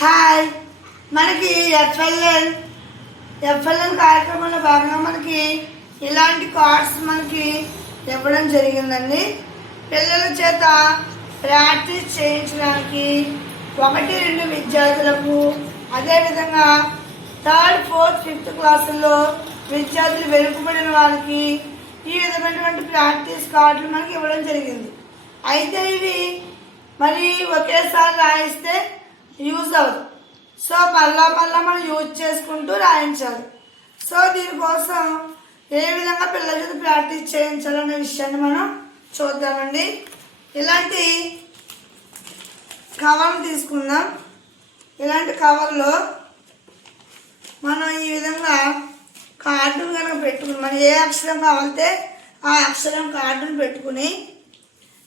Hi, మనకి FLN కార్యక్రమంలో భాగంగా మనకి ఇలాంటి కార్డ్స్ మనకి ఇవ్వడం జరిగిందండి. పిల్లల చేత ప్రాక్టీస్ చేయించడానికి 1-2 విద్యార్థులకు, అదేవిధంగా 3rd, 4th, 5th క్లాసుల్లో విద్యార్థులు వెనుకబడిన వారికి ఈ విధమైనటువంటి ప్రాక్టీస్ కార్డులు మనకి ఇవ్వడం జరిగింది. అయితే ఇవి మరి ఒకేసారి రాయిస్తే యూజ్ అవుతుంది. సో మళ్ళా మనం యూజ్ చేసుకుంటూ రాయించాలి. సో దీనికోసం ఏ విధంగా పిల్లల చేత ప్రాక్టీస్ చేయించాలనే విషయాన్ని మనం చూద్దామండి. ఇలాంటి కవర్లు తీసుకుందాం. ఇలాంటి కవర్లో మనం ఈ విధంగా కార్డును కనుక పెట్టుకుని, మనం ఏ అక్షరం కావాలితే ఆ అక్షరం కార్డును పెట్టుకుని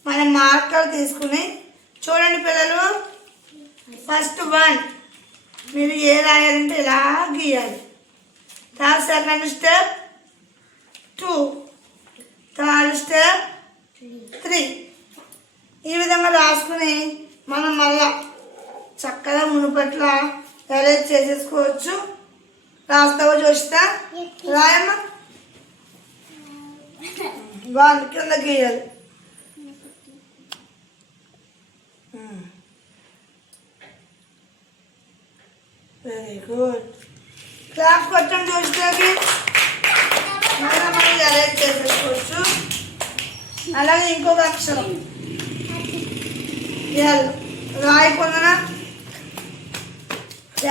మనం మార్కర్ తీసుకుని, చూడండి పిల్లలు, ఫస్ట్ 1 మీరు ఏ రాయాలంటే ఇలా గీయాలి. Second step 2, third step 3. ఈ విధంగా రాసుకుని మనం మళ్ళా చక్కగా మునుపట్ల ఎరేజ్ చేసేసుకోవచ్చు. రాస్తావో చూస్తా, రాయమ్మా. 1 కింద గీయాలి. Very good. క్లాప్ కొట్టండి చూస్తాకి. మనం అరేంజ్ చేసేసుకోవచ్చు. అలాగే ఇంకొక అక్షరం రాయకుండా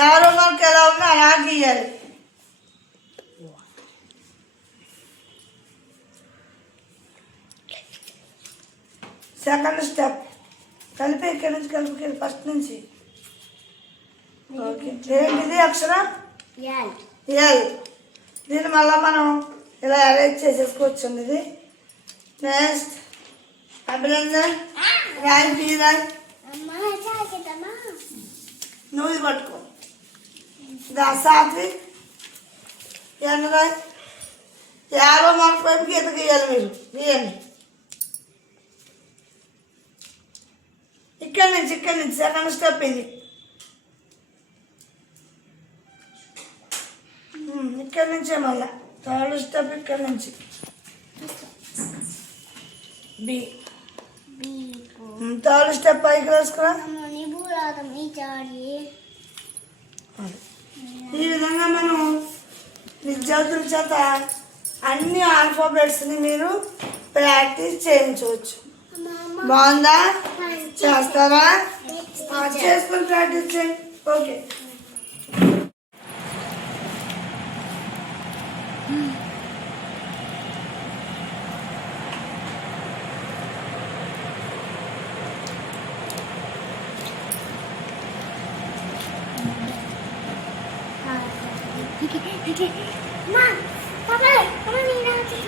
ఎవరో మనకు ఎలా ఉందో అలా గీయాలి. సెకండ్ స్టెప్ కలిపి ఇక్కడి నుంచి కలిపి ఫస్ట్ నుంచి. ఓకే, ఏంటిది అక్షరం ఎల్. దీన్ని మళ్ళీ మనం ఇలా అరేంజ్ చేసేసుకోవచ్చు అండి. ఇది నెక్స్ట్ అభినందన్ రాయ్ బీరాయ్, నువ్వు ఇది పట్టుకో. సాత్విక్ ఎన్నరాయ్, 50 మార్క్ వైపు గీత గీయాలి. మీరు గీయండి. ఇక్కడి నుంచి సెకండ్ స్టెప్ ఇది. ఇక్కడి నుంచే మళ్ళా థర్డ్ స్టెప్ ఇక్కడి నుంచి బి. థర్డ్ స్టెప్ పైకి రాసుకురా. ఈ విధంగా మనం విద్యార్థుల చేత అన్ని ఆల్ఫాబెట్స్ని మీరు ప్రాక్టీస్ చేయించవచ్చు. బాగుందా? చేస్తారా? చేసుకొని ప్రాక్టీస్ చేయండి. Okay. Ma, papà, come mi dai?